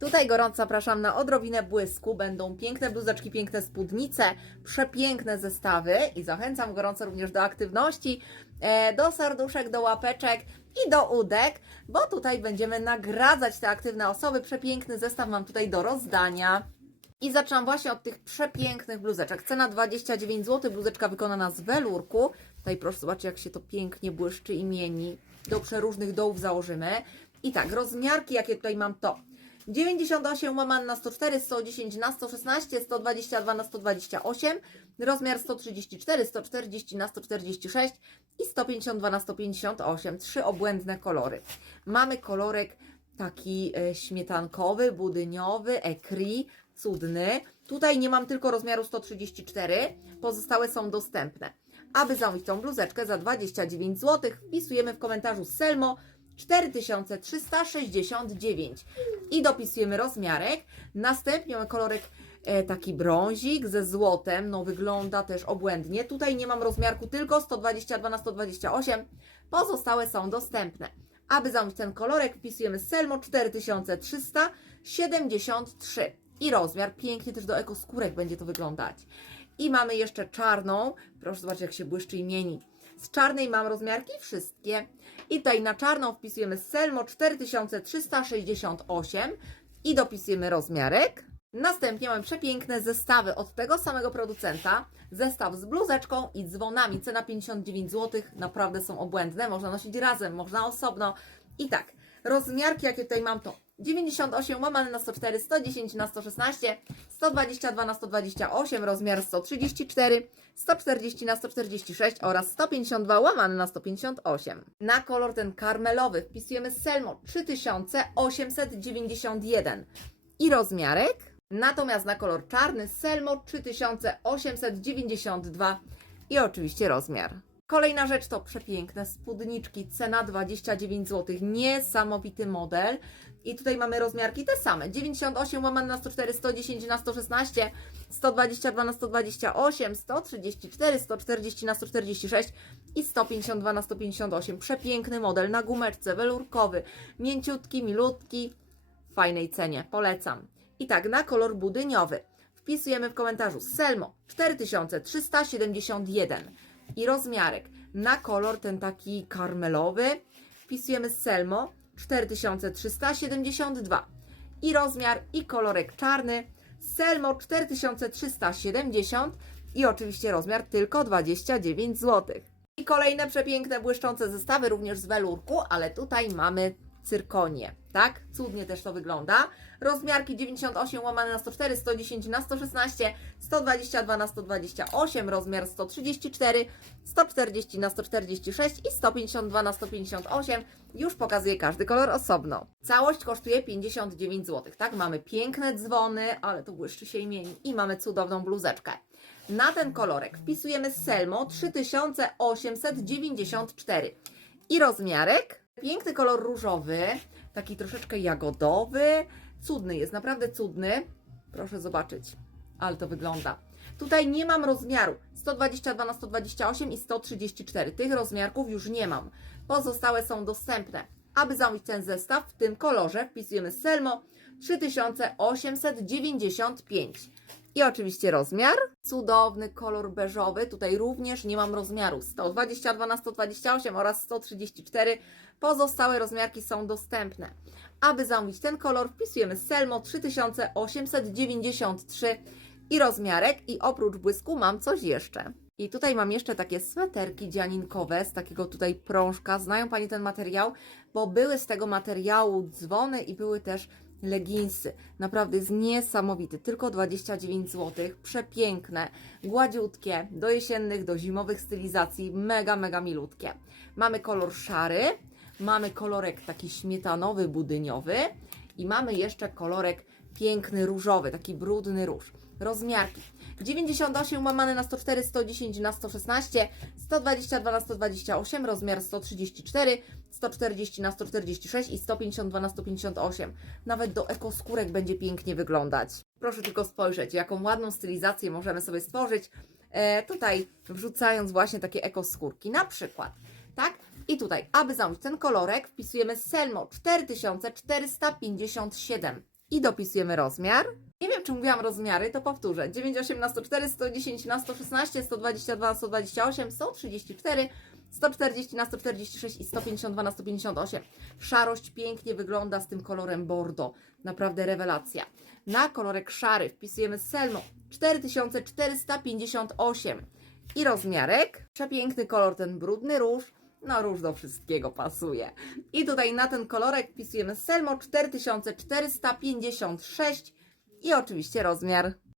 Tutaj gorąco zapraszam na odrobinę błysku. Będą piękne bluzeczki, piękne spódnice, przepiękne zestawy i zachęcam gorąco również do aktywności, e, do serduszek, do łapeczek i do udek, bo tutaj będziemy nagradzać te aktywne osoby. Przepiękny zestaw mam tutaj do rozdania. I zaczynam właśnie od tych przepięknych bluzeczek. Cena 29 zł, bluzeczka wykonana z welurku. Tutaj proszę zobaczyć, jak się to pięknie błyszczy i mieni. Do przeróżnych dołów założymy. I tak, rozmiarki, jakie tutaj mam to. 98 łamane na 104, 110 na 116, 122 na 128, rozmiar 134, 140 na 146 i 152 na 158. Trzy obłędne kolory. Mamy kolorek taki e, śmietankowy, budyniowy, ekri, cudny. Tutaj nie mam tylko rozmiaru 134, pozostałe są dostępne. Aby zamówić tą bluzeczkę za 29 zł, wpisujemy w komentarzu Selmo 4369 i dopisujemy rozmiarek. Następnie mamy kolorek e, taki brązik ze złotem, no wygląda też obłędnie. Tutaj nie mam rozmiarku, tylko 122 na 128, pozostałe są dostępne. Aby zamówić ten kolorek, wpisujemy Selmo 4373 i rozmiar. Pięknie też do ekoskórek będzie to wyglądać. I mamy jeszcze czarną. Proszę zobaczyć, jak się błyszczy i mieni. Z czarnej mam rozmiarki wszystkie. I tutaj na czarną wpisujemy Selmo 4368 i dopisujemy rozmiarek. Następnie mamy przepiękne zestawy od tego samego producenta. Zestaw z bluzeczką i dzwonami. Cena 59 zł. Naprawdę są obłędne. Można nosić razem, można osobno. I tak, rozmiarki jakie tutaj mam to 98 łamane na 104, 110 na 116, 122 na 128, rozmiar 134, 140 na 146 oraz 152 łamane na 158. Na kolor ten karmelowy wpisujemy Selmo 3891 i rozmiarek. Natomiast na kolor czarny Selmo 3892 i oczywiście rozmiar. Kolejna rzecz to przepiękne spódniczki, cena 29 zł, niesamowity model. I tutaj mamy rozmiarki te same, 98 łamane na 104, 110 na 116, 122 na 128, 134, 140 na 146 i 152 na 158. Przepiękny model na gumeczce, welurkowy, mięciutki, milutki, w fajnej cenie, polecam. I tak, na kolor budyniowy wpisujemy w komentarzu Selmo 4371 i rozmiarek na kolor ten taki karmelowy wpisujemy Selmo 4372 i rozmiar i kolorek czarny Selmo 4370 i oczywiście rozmiar tylko 29 zł. I kolejne przepiękne błyszczące zestawy również z welurku, ale tutaj mamy cyrkonię, tak? Cudnie też to wygląda. Rozmiarki 98 łamane na 104, 110 na 116, 122 na 128, rozmiar 134, 140 na 146 i 152 na 158. Już pokazuję każdy kolor osobno. Całość kosztuje 59 zł, tak? Mamy piękne dzwony, ale to błyszczy się i mieni. I mamy cudowną bluzeczkę. Na ten kolorek wpisujemy Selmo 3894 i rozmiarek. Piękny kolor różowy, taki troszeczkę jagodowy. Cudny jest, naprawdę cudny. Proszę zobaczyć, ale to wygląda. Tutaj nie mam rozmiaru 122 na 128 i 134. Tych rozmiarków już nie mam. Pozostałe są dostępne. Aby zamówić ten zestaw w tym kolorze, wpisujemy Selmo 3895. I oczywiście rozmiar. Cudowny kolor beżowy. Tutaj również nie mam rozmiaru 122 na 128 oraz 134. Pozostałe rozmiarki są dostępne. Aby zamówić ten kolor, wpisujemy Selmo 3893 i rozmiarek. I oprócz błysku mam coś jeszcze. I tutaj mam jeszcze takie sweterki dzianinkowe z takiego tutaj prążka. Znają Pani ten materiał? Bo były z tego materiału dzwony i były też leginsy. Naprawdę jest niesamowity. Tylko 29 zł. Przepiękne, gładziutkie, do jesiennych, do zimowych stylizacji. Mega, mega milutkie. Mamy kolor szary, mamy kolorek taki śmietanowy, budyniowy i mamy jeszcze kolorek piękny, różowy, taki brudny róż. Rozmiarki 98 łamane na 104, 110 na 116, 122 na 128, rozmiar 134, 140 na 146 i 152 na 158. Nawet do ekoskórek będzie pięknie wyglądać. Proszę tylko spojrzeć, jaką ładną stylizację możemy sobie stworzyć e, tutaj wrzucając właśnie takie ekoskórki. Na przykład, tak? I tutaj, aby zamówić ten kolorek, wpisujemy Selmo 4457 i dopisujemy rozmiar. Nie wiem, czy mówiłam rozmiary, to powtórzę. 9,8 na 104, 110 na 116, 122 na 128, 134, 140 na 146 i 152 na 158. Szarość pięknie wygląda z tym kolorem bordo. Naprawdę rewelacja. Na kolorek szary wpisujemy Selmo 4458 i rozmiarek. Przepiękny kolor, ten brudny róż. No róż do wszystkiego pasuje. I tutaj na ten kolorek wpisujemy Selmo 4456 i oczywiście rozmiar